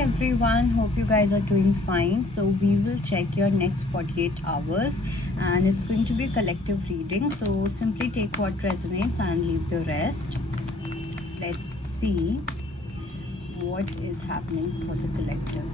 everyone, hope you guys are doing fine. So we will check your next 48 hours and it's going to be a collective reading. So simply take what resonates and leave the rest. Let's see what is happening for the collective.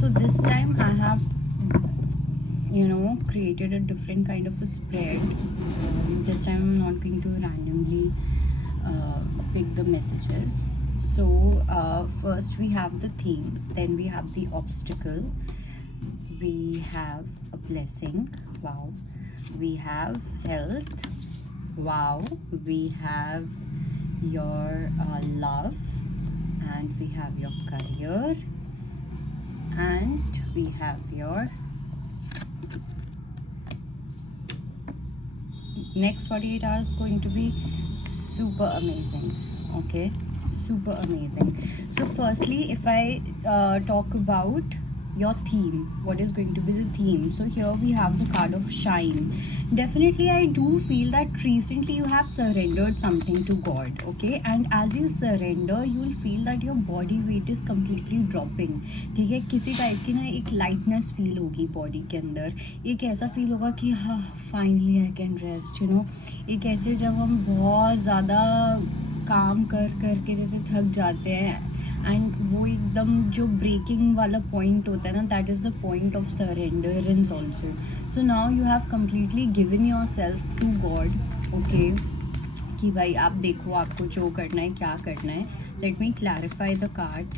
So this time I have created a different kind of a spread. This time I'm not going to randomly pick the messages. So first we have the theme, then we have the obstacle, we have a blessing, wow, we have health, wow, we have your love, and we have your career, and we have your next 48 hours going to be super amazing. Okay, super amazing. So firstly, if I talk about your theme, what is going to be the theme? So here we have the card of shine. Definitely I do feel that recently you have surrendered something to God, okay, and as you surrender you will feel that your body weight is completely dropping. ठीक है, किसी type की ना एक lightness feel होगी body के अंदर, एक ऐसा फील होगा कि हाँ फाइनली आई कैन रेस्ट, एक ऐसे जब हम बहुत ज़्यादा काम कर करके जैसे थक जाते हैं एंड वो एकदम जो ब्रेकिंग वाला पॉइंट होता है ना, that is the point of surrenderance also. So now you have completely given yourself to God, okay, कि भाई आप देखो आपको जो करना है क्या करना है. Let me clarify the card.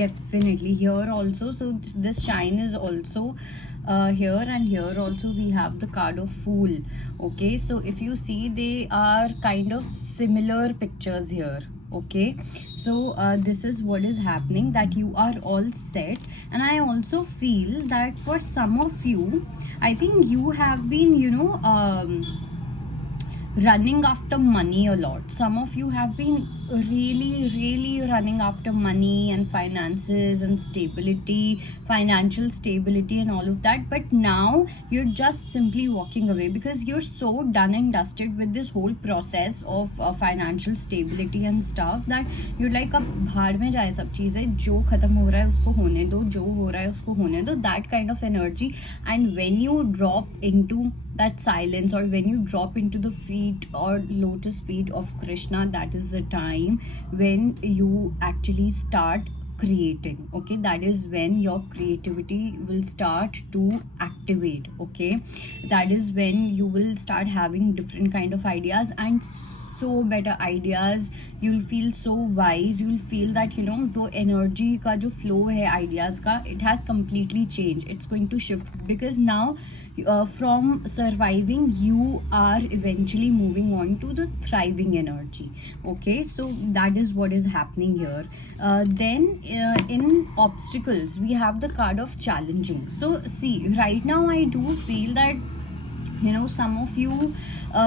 Definitely here also, so this shine is also here, and here also we have the card of Fool. Okay, so if you see, they are kind of similar pictures here. Okay, so this is what is happening, that you are all set, and I also feel that for some of you, I think you have been running after money a lot. Some of you have been really running after money and finances and stability, financial stability and all of that, but now you're just simply walking away because you're so done and dusted with this whole process of financial stability and stuff that you're like अब भाड़ में जाए सब चीज़ें, जो ख़त्म हो रहा है उसको होने दो, जो हो रहा है उसको होने दो, that kind of energy. And when you drop into that silence, or when you drop into the feet or lotus feet of Krishna, that is the time when you actually start creating. Okay, that is when your creativity will start to activate. Okay, that is when you will start having different kind of ideas, and so better ideas. You'll feel so wise. You'll feel that the energy का जो flow है ideas का, it has completely changed. It's going to shift because now from surviving you are eventually moving on to the thriving energy. Okay, so that is what is happening here. Then in obstacles we have the card of challenging. So see, right now I do feel that some of you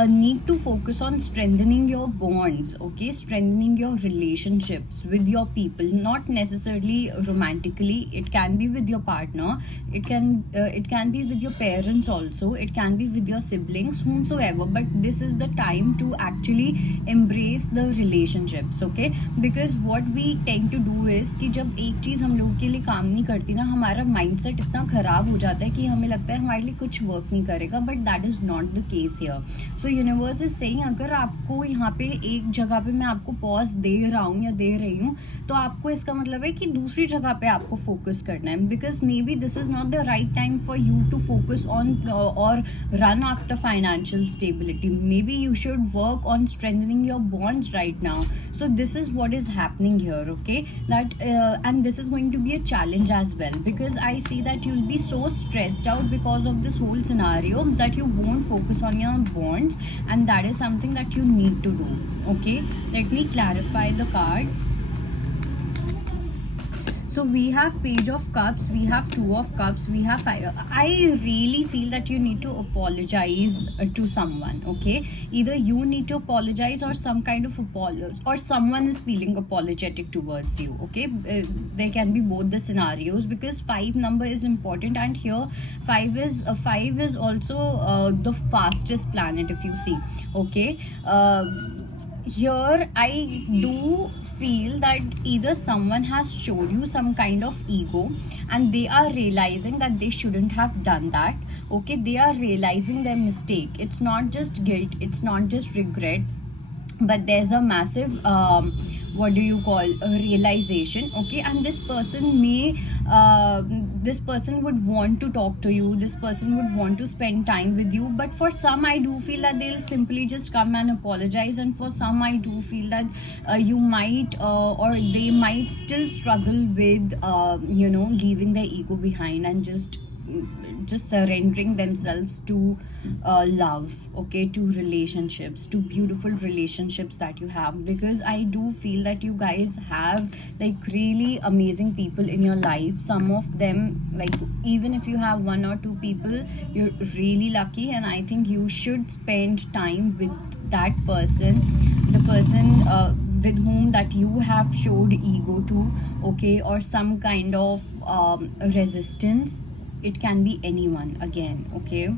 need to focus on strengthening your bonds, okay, strengthening your relationships with your people, not necessarily romantically. It can be with your partner, it can be with your parents also, it can be with your siblings, whomsoever, but this is the time to actually embrace the relationships. Okay, because what we tend to do is कि जब एक चीज़ हम लोग के लिए काम नहीं करती ना, हमारा माइंडसेट इतना ख़राब हो जाता है कि हमें लगता है हमारे लिए कुछ वर्क नहीं करेगा, but that is not the case here. So universe is saying, अगर आपको यहाँ पे एक जगह पे मैं आपको पॉज दे रहा हूँ या दे रही हूँ, तो आपको इसका मतलब है कि दूसरी जगह पे आपको फोकस करना है, because maybe this is not the right time for you to focus on और run after financial stability. Maybe you should work on strengthening your bonds right now. So this is what is happening here, okay, that and this is going to be a challenge as well, because I see that you'll be so stressed out because of this whole scenario that you won't focus on your bonds, and that is something that you need to do. Okay, let me clarify the card. So we have Page of Cups, we have Two of Cups, we have Fire. I really feel that you need to apologize to someone, okay? Either you need to apologize, or some kind of apology, or someone is feeling apologetic towards you, okay? There can be both the scenarios, because 5 number is important, and here 5 is also the fastest planet, if you see, okay? Here I do feel that either someone has showed you some kind of ego, and they are realizing that they shouldn't have done that, okay? They are realizing their mistake. It's not just guilt, it's not just regret, but there's a massive what do you call, a realization, okay? And this person may this person would want to talk to you, this person would want to spend time with you, but for some I do feel that they'll simply just come and apologize, and for some I do feel that you might or they might still struggle with leaving their ego behind, and just surrendering themselves to love, okay, to relationships, to beautiful relationships that you have. Because I do feel that you guys have like really amazing people in your life. Some of them, like, even if you have 1 or 2 people, you're really lucky, and I think you should spend time with that person, the person with whom that you have showed ego to, okay, or some kind of resistance. It can be anyone again, okay?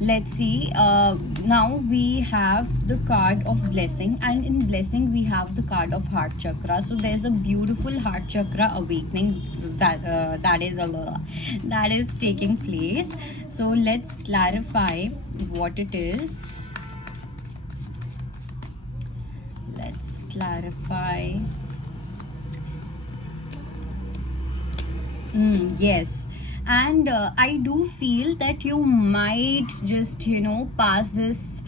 Let's see. Now we have the card of blessing, and in blessing we have the card of heart chakra. So there's a beautiful heart chakra awakening that is taking place. So let's clarify what it is. Let's clarify. Yes. And I do feel that you might just pass this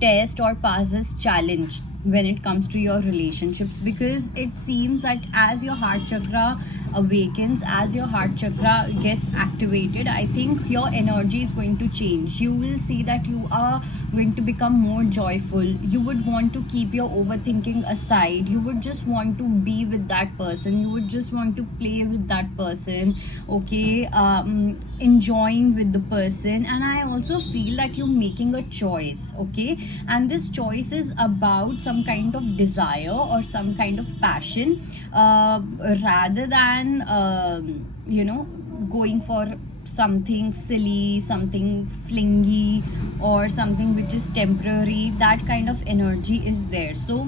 test, or pass this challenge when it comes to your relationships, because it seems that as your heart chakra awakens, as your heart chakra gets activated, I think your energy is going to change. You will see that you are going to become more joyful. You would want to keep your overthinking aside. You would just want to be with that person. You would just want to play with that person, okay? Enjoying with the person. And I also feel that you're making a choice, okay? And this choice is about some kind of desire or some kind of passion, rather than going for something silly, something flingy, or something which is temporary. That kind of energy is there. So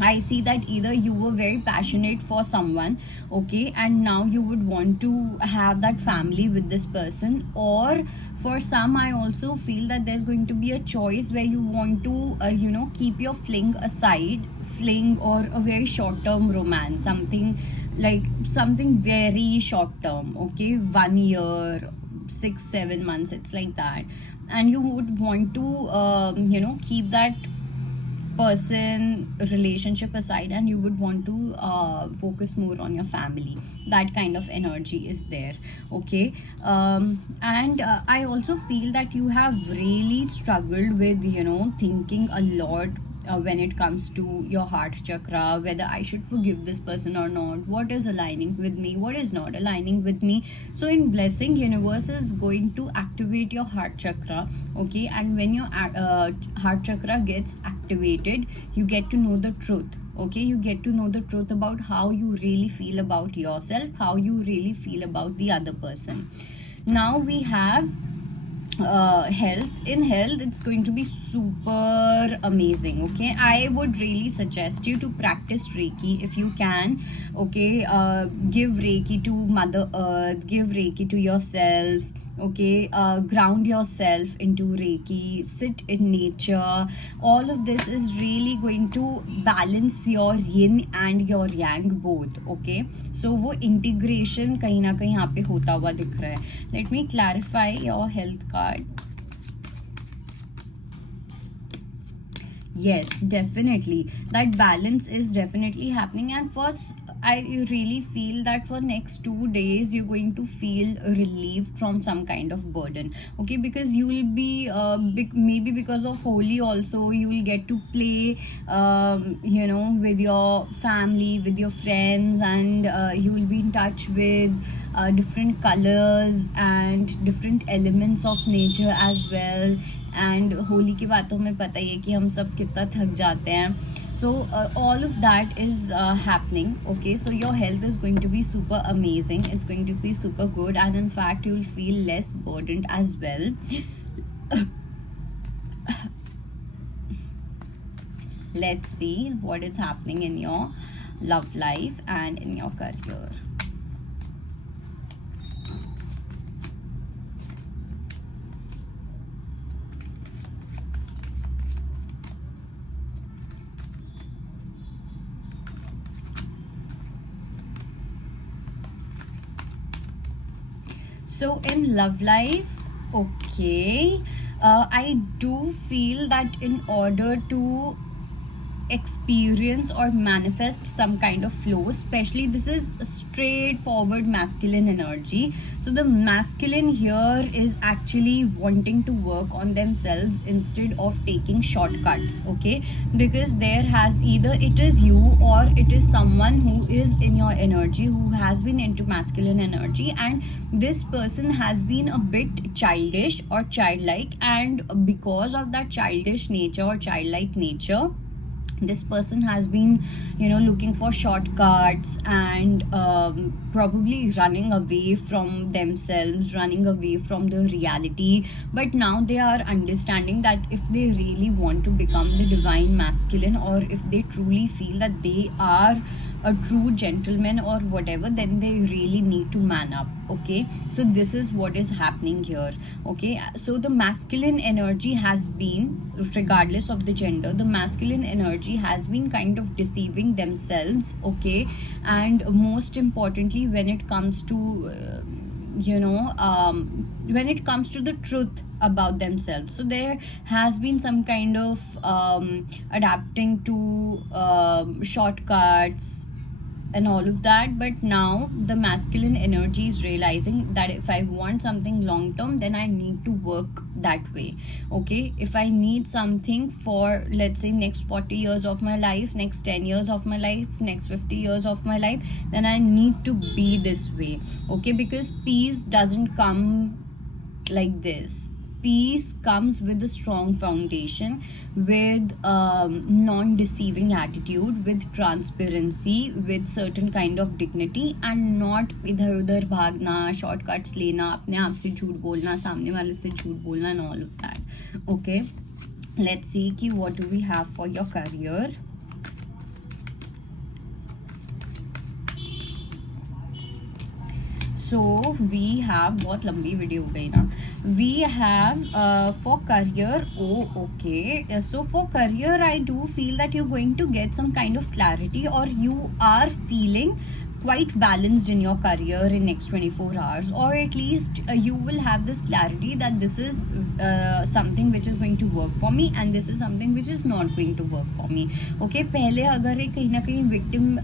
I see that either you were very passionate for someone, okay, and now you would want to have that family with this person, or for some I also feel that there's going to be a choice where you want to keep your fling aside, fling, or a very short term romance, something very short term, okay, 1 year, 6-7 months, it's like that. And you would want to keep that person relationship aside, and you would want to focus more on your family. That kind of energy is there, okay? And I also feel that you have really struggled with thinking a lot when it comes to your heart chakra, whether I should forgive this person or not, what is aligning with me, what is not aligning with me. So in blessing, universe is going to activate your heart chakra, okay? And when your heart chakra gets activated, you get to know the truth, okay? You get to know the truth about how you really feel about yourself, how you really feel about the other person. Now we have health. In health, it's going to be super amazing, okay? I would really suggest you to practice Reiki if you can, okay? Give Reiki to Mother Earth, give Reiki to yourself, okay? Ground yourself into Reiki, sit in nature. All of this is really going to balance your yin and your yang both, okay? So वो integration कहीं ना कहीं यहाँ पे होता हुआ दिख रहा है. Let me clarify your health card. Yes, definitely that balance is definitely happening. And first, I really feel that for next 2 days you're going to feel relieved from some kind of burden. Okay, because you will be maybe because of Holi also you will get to play with your family, with your friends, and you will be in touch with different colors and different elements of nature as well. And Holi की बातों में पता ही है कि हम सब कितना थक जाते हैं. So all of that is happening. Okay, so your health is going to be super amazing, it's going to be super good, and in fact you will feel less burdened as well. Let's see what is happening in your love life and in your career. So in love life, okay, I do feel that in order to experience or manifest some kind of flow, especially this is straightforward masculine energy. So the masculine here is actually wanting to work on themselves instead of taking shortcuts. Okay, because there has either it is you or it is someone who is in your energy who has been into masculine energy, and this person has been a bit childish or childlike, and because of that childish nature or childlike nature, this person has been looking for shortcuts and probably running away from themselves, running away from the reality. But now they are understanding that if they really want to become the divine masculine, or if they truly feel that they are a true gentleman or whatever, then they really need to man up. Okay, so this is what is happening here. Okay, so the masculine energy has been, regardless of the gender, the masculine energy has been kind of deceiving themselves. Okay, and most importantly when it comes to when it comes to the truth about themselves, so there has been some kind of adapting to shortcuts and all of that. But now the masculine energy is realizing that if I want something long term, then I need to work that way. Okay, if I need something for, let's say, next 40 years of my life, next 10 years of my life, next 50 years of my life, then I need to be this way. Okay, because peace doesn't come like this. Peace comes with a strong foundation, with non-deceiving attitude, with transparency, with certain kind of dignity, and not इधर उधर भागना, shortcuts लेना, अपने आप से झूठ बोलना, सामने वाले से झूठ बोलना, and all of that. Okay, let's see कि what do we have for your career. So we have, बहुत लंबी वीडियो हो गई ना. We have for career, okay, so for career I do feel that you're going to get some kind of clarity, or you are feeling quite balanced in your career in next 24 hours, or at least you will have this clarity that this is something which is going to work for me, and this is something which is not going to work for me. Okay, पहले अगर एक कहीं ना कहीं victim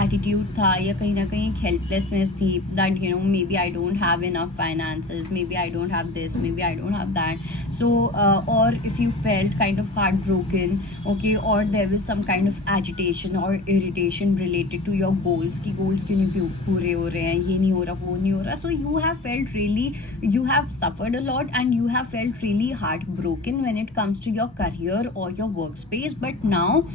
attitude था, या कहीं ना कहीं helplessness थी, that maybe I don't have enough finances, maybe I don't have this, maybe I don't have that. So or if you felt kind of heartbroken, okay, or there was some kind of agitation or irritation related to your goals, कि goals क्यों नहीं पूरे हो रहे हैं, ये नहीं हो रहा, वो नहीं हो रहा. So you have felt really, you have suffered a lot, and you have felt really heartbroken when it comes to your career or your workspace. But now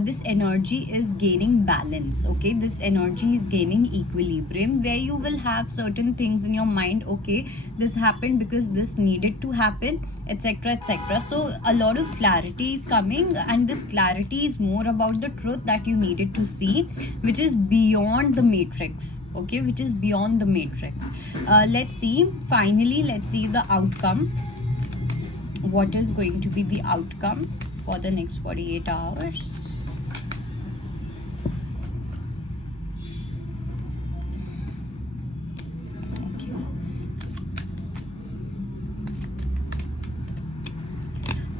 this energy is gaining balance. Okay, this energy is gaining equilibrium, where you will have certain things in your mind. Okay, this happened because this needed to happen, etc, etc. So a lot of clarity is coming, and this clarity is more about the truth that you needed to see, which is beyond the matrix. Okay, which is beyond the matrix. Let's see, finally let's see the outcome. What is going to be the outcome for the next 48 hours?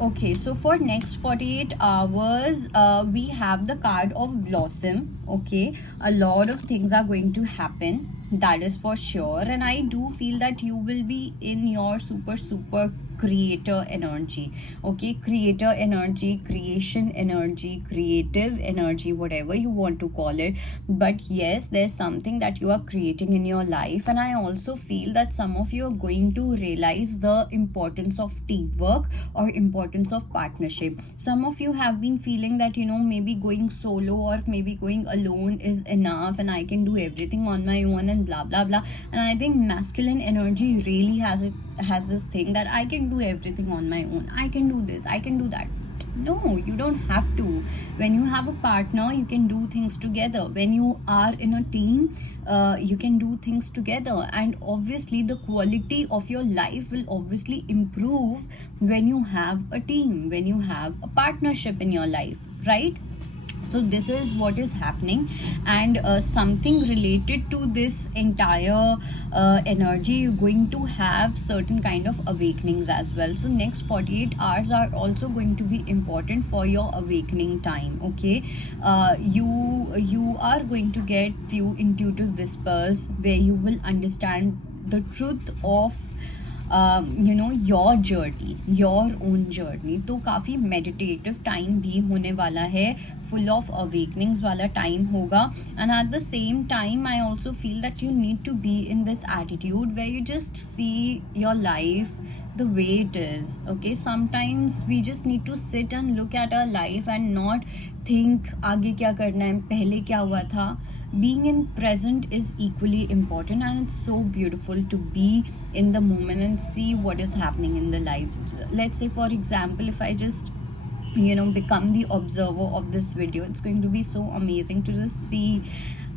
Okay, so for next 48 hours, we have the card of Blossom. Okay, a lot of things are going to happen. That is for sure. And I do feel that you will be in your super creator energy. Okay, creator energy, creation energy, creative energy, whatever you want to call it. But yes, there's something that you are creating in your life. And I also feel that some of you are going to realize the importance of teamwork or importance of partnership. Some of you have been feeling that, you know, maybe going solo or maybe going alone is enough and I can do everything on my own and blah blah blah. And I think masculine energy really has this thing that I can do everything on my own, I can do this, I can do that. No, you don't have to. When you have a partner, you can do things together. When you are in a team, you can do things together. And obviously, the quality of your life will obviously improve when you have a team, when you have a partnership in your life, right? So this is what is happening. And something related to this entire energy, you're going to have certain kind of awakenings as well. So next 48 hours are also going to be important for your awakening time. Okay, you are going to get few intuitive whispers where you will understand the truth of you know your own journey. तो काफ़ी meditative time भी होने वाला है, full of अवेकनिंग्स वाला time होगा. And at the same time I also feel that you need to be in this attitude where you just see your life the way it is. Okay, sometimes we just need to sit and look at our life and not think आगे क्या करना है, पहले क्या हुआ था. Being in present is equally important, and it's so beautiful to be in the moment and see what is happening in the life. Let's say for example, if I just become the observer of this video, it's going to be so amazing to just see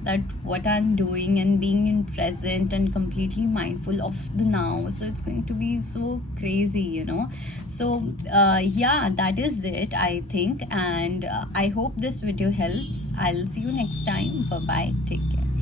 that what I'm doing and being in present and completely mindful of the now. So it's going to be so crazy. So yeah, that is it, I think. And I hope this video helps. I'll see you next time. Bye bye, take care.